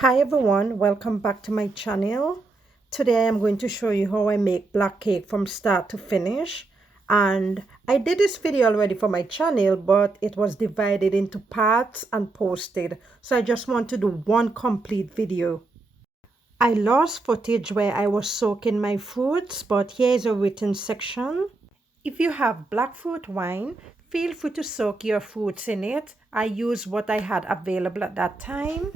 Hi everyone, welcome back to my channel. Today I'm going to show you how I make black cake from start to finish. And I did this video already for my channel, but it was divided into parts and posted. So I just want to do one complete video. I lost footage where I was soaking my fruits, but here is a written section. If you have black fruit wine, feel free to soak your fruits in it. I used what I had available at that time.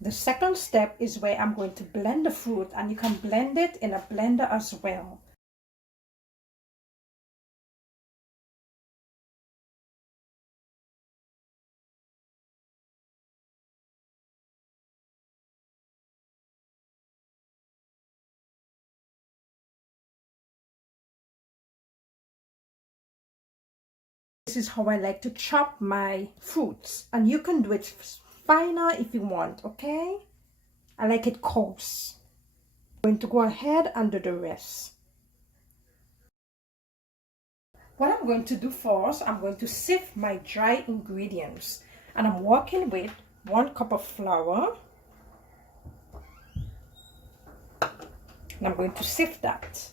The second step is where I'm going to blend the fruit, and you can blend it in a blender as well. This is how I like to chop my fruits, and you can do it finer if you want, okay? I like it coarse. I'm going to go ahead and do the rest. What I'm going to do first, I'm going to sift my dry ingredients, and I'm working with 1 cup of flour, and I'm going to sift that.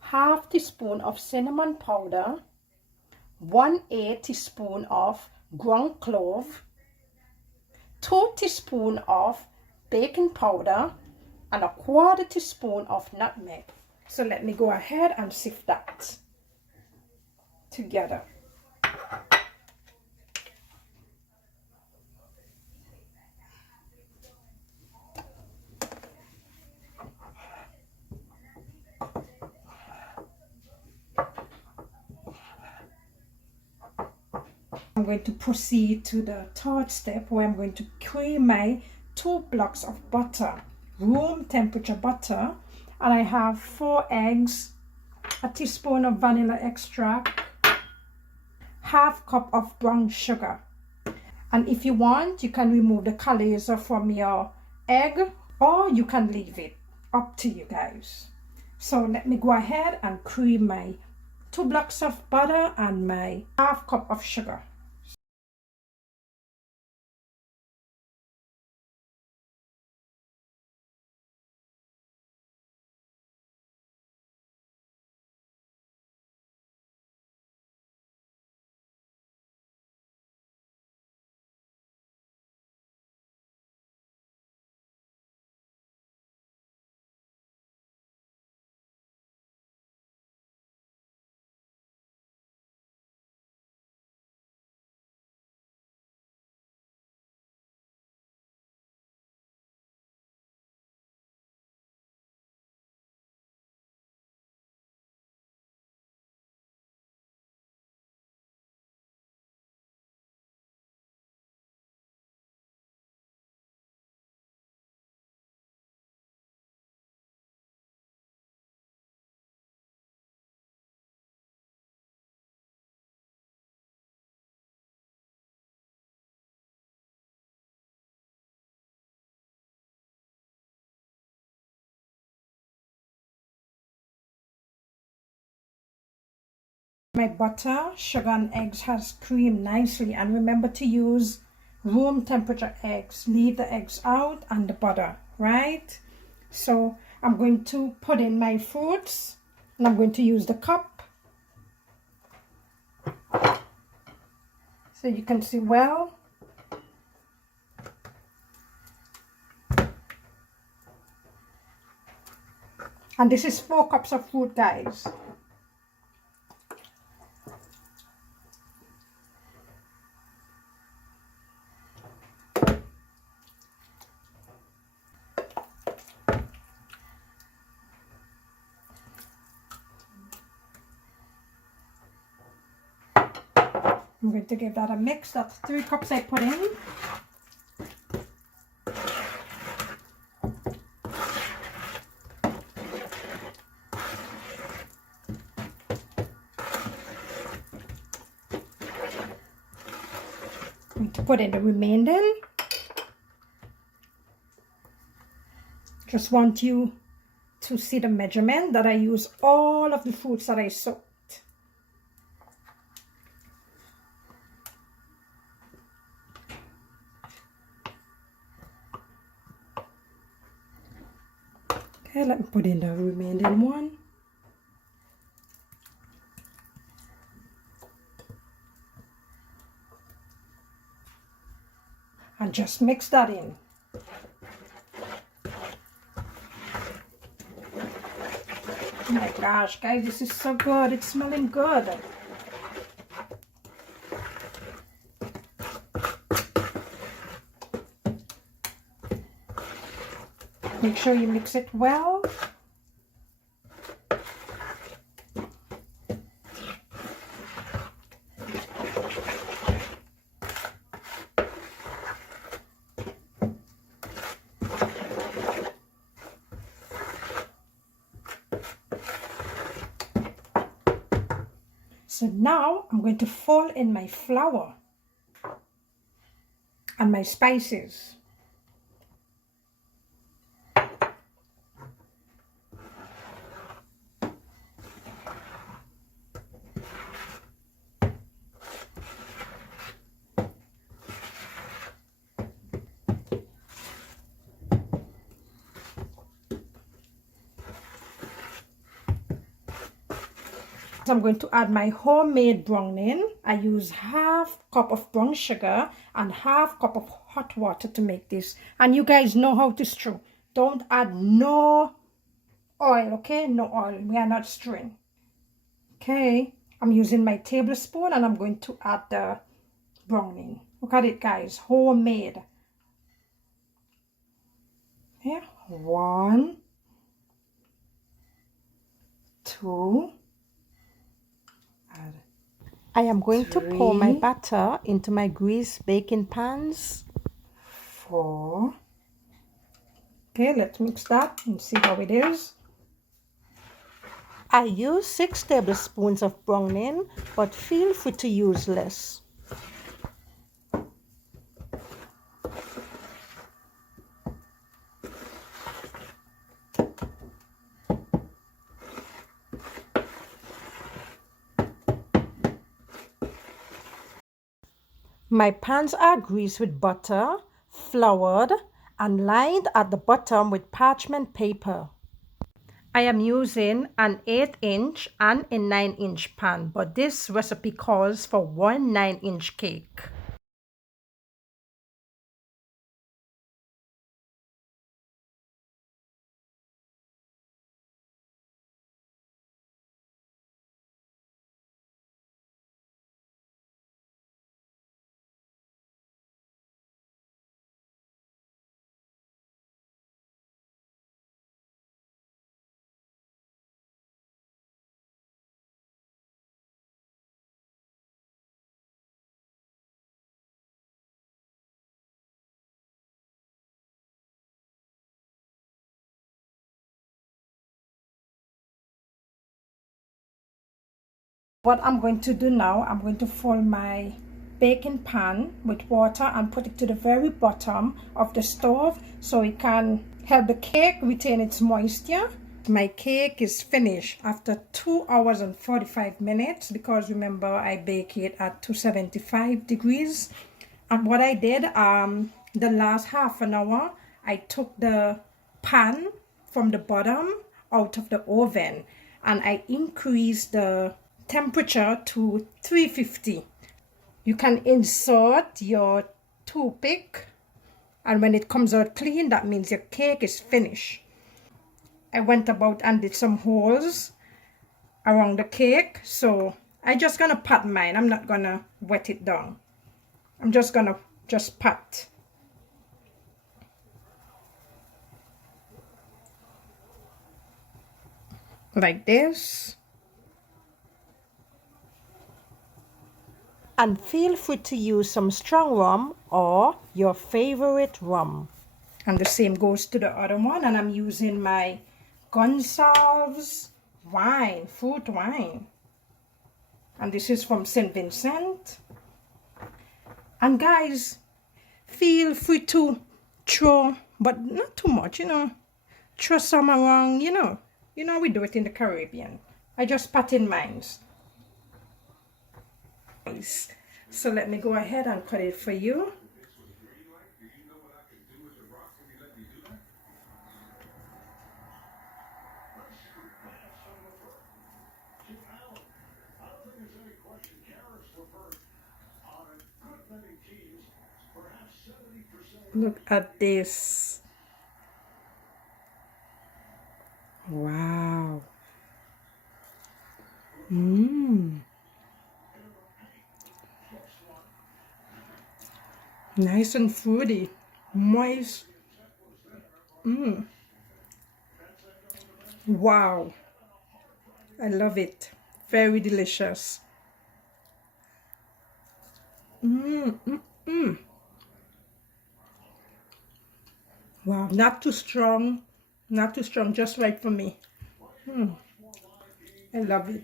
Half teaspoon of cinnamon powder, 1/8 teaspoon of ground clove, 2 teaspoon of baking powder, and 1/4 teaspoon of nutmeg. So let me go ahead and sift that together. I'm going to proceed to the third step, where I'm going to cream my 2 blocks of butter, room temperature butter, and I have 4 eggs, a teaspoon of vanilla extract, half cup of brown sugar. And if you want, you can remove the calaza from your egg, or you can leave it, up to you guys. So let me go ahead and cream my 2 blocks of butter and my half cup of sugar. My butter, sugar, and eggs has creamed nicely, and remember to use room temperature eggs. Leave the eggs out and the butter, right? So I'm going to put in my fruits, and I'm going to use the cup so you can see well. And this is 4 cups of fruit, guys. I'm going to give that a mix. That's 3 cups I put in. I'm going to put in the remaining. Just want you to see the measurement that I use all of the fruits that I soaked. Okay, let me put in the remaining one. And just mix that in. Oh my gosh, guys, this is so good. It's smelling good. Make sure you mix it well. So now I'm going to fold in my flour and my spices. I'm going to add my homemade browning. I use half cup of brown sugar and half cup of hot water to make this. And you guys know how to stir. Don't add no oil, okay? No oil. We are not stirring. Okay. I'm using my tablespoon and I'm going to add the browning. Look at it, guys. Homemade. Here. 1, 2. I am going 3, to pour my batter into my greased baking pans. 4. Okay, let's mix that and see how it is. I use 6 tablespoons of browning, but feel free to use less. My pans are greased with butter, floured, and lined at the bottom with parchment paper. I am using an 8-inch and a 9-inch pan, but this recipe calls for 1 9-inch cake. What I'm going to do now, I'm going to fill my baking pan with water and put it to the very bottom of the stove so it can help the cake retain its moisture. My cake is finished after 2 hours and 45 minutes because remember I bake it at 275 degrees. And what I did, the last half an hour, I took the pan from the bottom out of the oven and I increased the temperature to 350. You can insert your toothpick and when it comes out clean, that means your cake is finished. I went about and did some holes around the cake, so I'm just gonna pat mine. I'm not gonna wet it down. I'm just gonna pat. Like this. And feel free to use some strong rum or your favorite rum. And the same goes to the other one. And I'm using my Gonsalves wine, fruit wine. And this is from St. Vincent. And guys, feel free to throw, but not too much, you know. throw some around, you know. You know we do it in the Caribbean. I just pat in mine. Nice. So let me go ahead and cut it for you. Look at this. Wow. Mmm. Nice and fruity. Moist. Mmm. Wow. I love it. Very delicious. Mmm. Mmm. Mmm. Wow. Not too strong. Not too strong. Just right for me. I love it.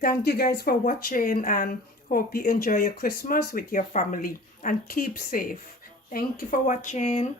Thank you guys for watching and hope you enjoy your Christmas with your family and keep safe. Thank you for watching.